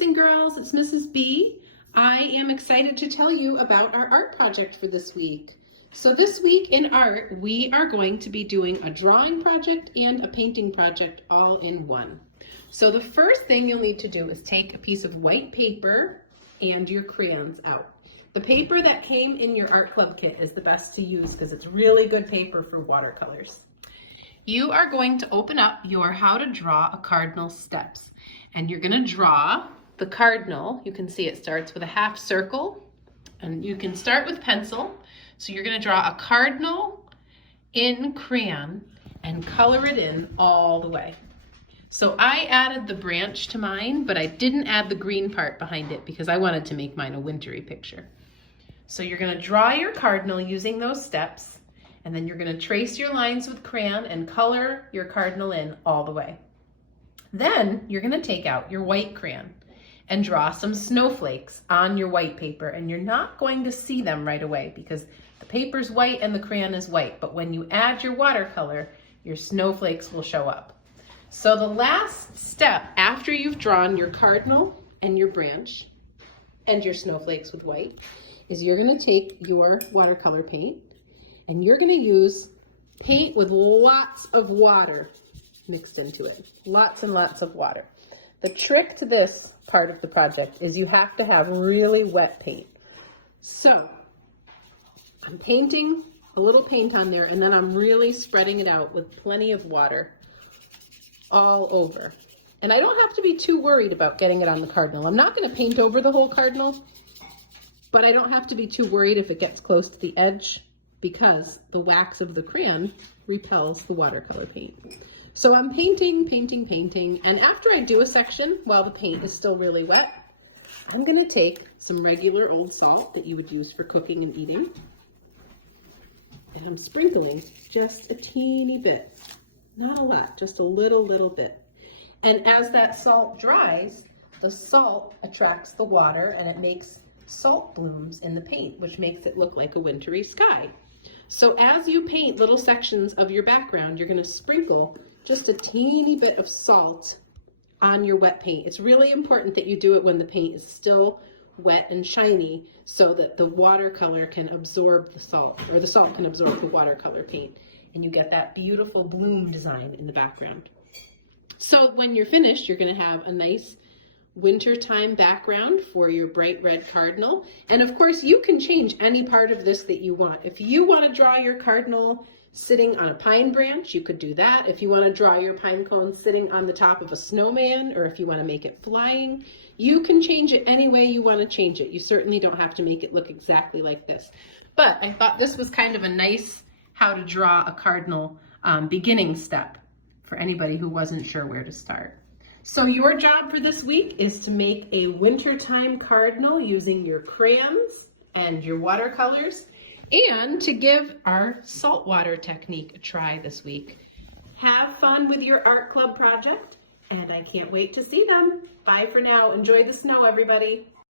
boys and girls, it's Mrs. B. I am excited to tell you about our art project for this week. So this week in art, we are going to be doing a drawing project and a painting project all in one. So the first thing you'll need to do is take a piece of white paper and your crayons out. The paper that came in your art club kit is the best to use because it's really good paper for watercolors. You are going to open up your How to Draw a Cardinal steps, and you're going to draw the cardinal. You can see it starts with a half circle, and you can start with pencil. So you're going to draw a cardinal in crayon and color it in all the way. So I added the branch to mine, but I didn't add the green part behind it because I wanted to make mine a wintry picture. So you're going to draw your cardinal using those steps, and then you're going to trace your lines with crayon and color your cardinal in all the way. Then you're going to take out your white crayon and draw some snowflakes on your white paper, and you're not going to see them right away because the paper's white and the crayon is white, but when you add your watercolor, your snowflakes will show up. So the last step after you've drawn your cardinal and your branch and your snowflakes with white is you're going to take your watercolor paint and you're going to use paint with lots of water mixed into it. Lots and lots of water. The trick to this part of the project is you have to have really wet paint. So I'm painting a little paint on there, and then I'm really spreading it out with plenty of water all over. And I don't have to be too worried about getting it on the cardinal. I'm not going to paint over the whole cardinal, but I don't have to be too worried if it gets close to the edge because the wax of the crayon repels the watercolor paint. So I'm painting, and after I do a section while the paint is still really wet, I'm going to take some regular old salt that you would use for cooking and eating, and I'm sprinkling just a teeny bit. Not a lot, just a little bit. And as that salt dries, the salt attracts the water and it makes salt blooms in the paint, which makes it look like a wintry sky. So as you paint little sections of your background, you're going to sprinkle just a teeny bit of salt on your wet paint. It's really important that you do it when the paint is still wet and shiny so that the watercolor can absorb the salt, or the salt can absorb the watercolor paint, and you get that beautiful bloom design in the background. So when you're finished, you're going to have a nice wintertime background for your bright red cardinal. And of course, you can change any part of this that you want. If you want to draw your cardinal sitting on a pine branch, you could do that. If you want to draw your pine cone sitting on the top of a snowman, or if you want to make it flying, you can change it any way you want to change it. You certainly don't have to make it look exactly like this. But I thought this was kind of a nice how to draw a cardinal beginning step for anybody who wasn't sure where to start. So your job for this week is to make a wintertime cardinal using your crayons and your watercolors, and to give our saltwater technique a try this week. Have fun with your art club project, and I can't wait to see them. Bye for now. Enjoy the snow, everybody.